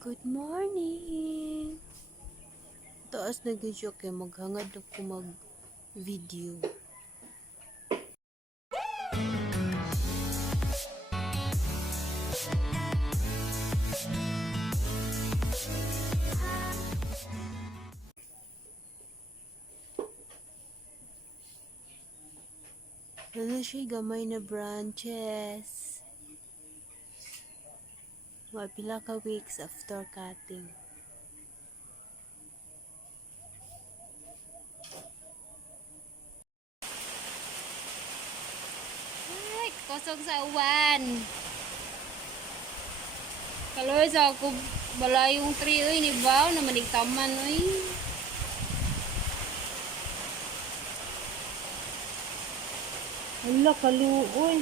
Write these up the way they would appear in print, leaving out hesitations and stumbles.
Good morning! Taas na gidyo kay maghangad ako mag-video. Ano siya gamay na branches. Pila ka weeks after cutting. Ay, kusog sa uwan. Kalor sa ako balayong tree, oy, ni baw na manigtaman, oy. Hala, kaluoy.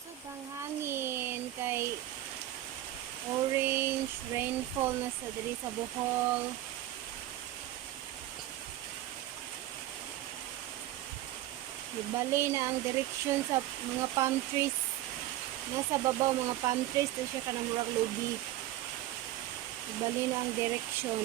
Sobrang hangin kay orange rainfall na sa diri sa Bohol. Ibali na ang direction sa mga palm trees. Nasa babaw mga palm trees to siya kanang murag lubi. Ibali na ang direction.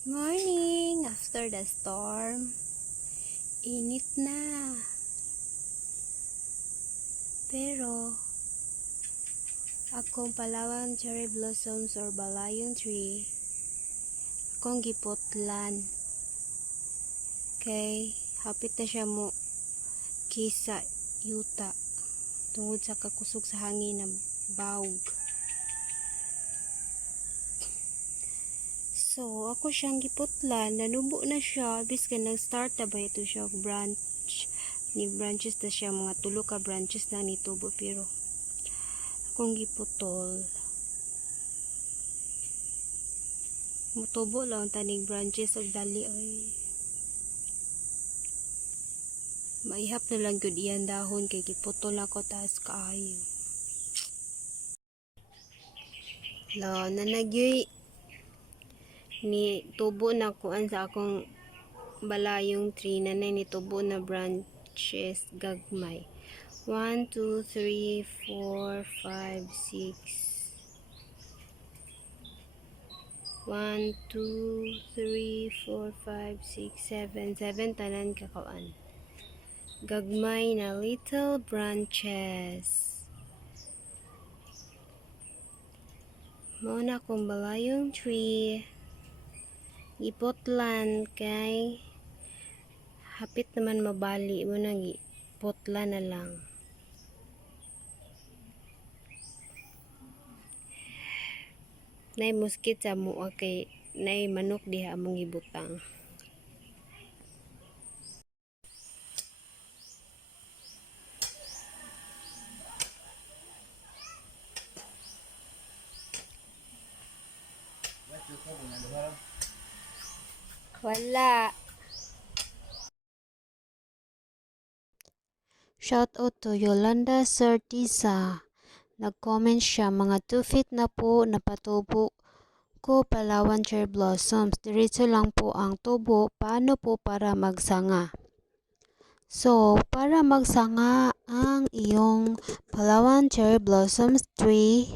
Good morning! After the storm, init na. Pero, akong Palawan Cherry Blossoms or Balayong Tree, akong gipotlan. Kay, hapit na siya mo kisa yuta. Tungod sa kakusog sa hangin na bawg. So, ako siyang giputlan, nanubo na siya, biskan nag-start na ba ito siya branch, ni branches na siya, mga tulo ka branches na nitubo, pero akong giputol, mutubo lang tanig branches og dali, oy. Maihap na lang gud iyan dahon, kay giputol ako taas kaayo. Lo, nanagyoy, ni tubo na kuan sa akong balayong tree na ni tubo na branches gagmay 1, 2, 3, 4, 5, 6 1, 2, 3, 4, 5, 6, 7 7 tanan kakuan gagmay na little branches. Mao na akong balayong tree ipotlan kay hapit naman mabali mo nang ipotlan na lang. Nay muskit sa mua kay nay manok diha among ibutang. Wala. Shout out to Yolanda Certisa. Nag-comment siya, mga 2 feet na po napatubo ko Palawan Cherry Blossoms. Diretso lang po ang tubo. Paano po para magsanga? So, para magsanga ang iyong Palawan Cherry Blossoms Tree,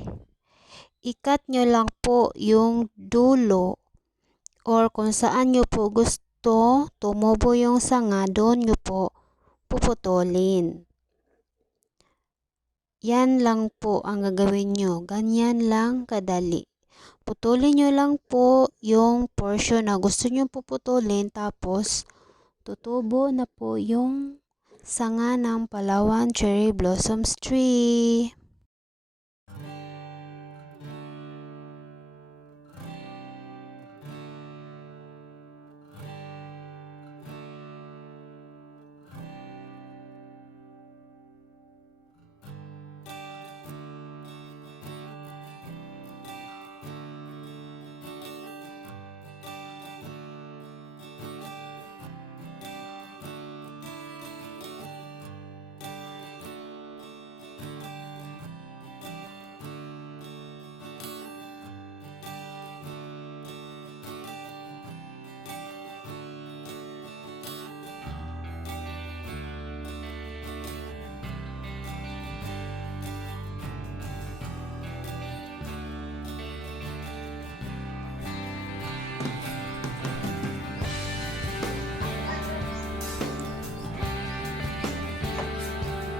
ikat nyo lang po yung dulo or kung saan nyo po gusto tumubo yung sanga, doon nyo po puputulin. Yan lang po ang gagawin nyo. Ganyan lang kadali. Putulin nyo lang po yung portion na gusto nyo puputulin, tapos tutubo na po yung sanga ng Palawan Cherry Blossoms Tree.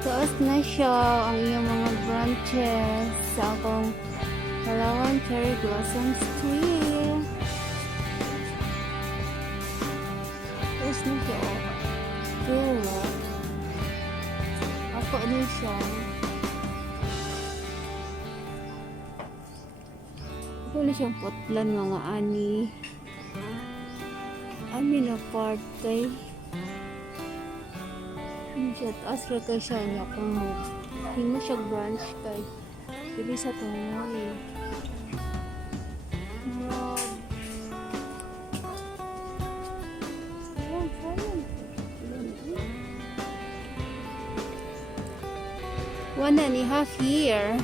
Taas na siya ang iyong mga branches sa akong Palawan Cherry Blossoms Tree. Taas na siya. Pero, ako ano siya. Ako na siyang potlan mga ani. Ani na part kay taas ra kay siya nga kung himo siya branch kay dili sa tungoy. One and a half year.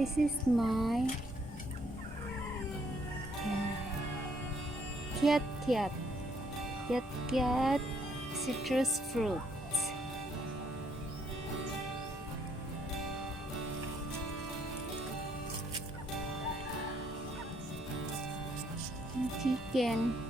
This is my kiat citrus fruits. Chicken.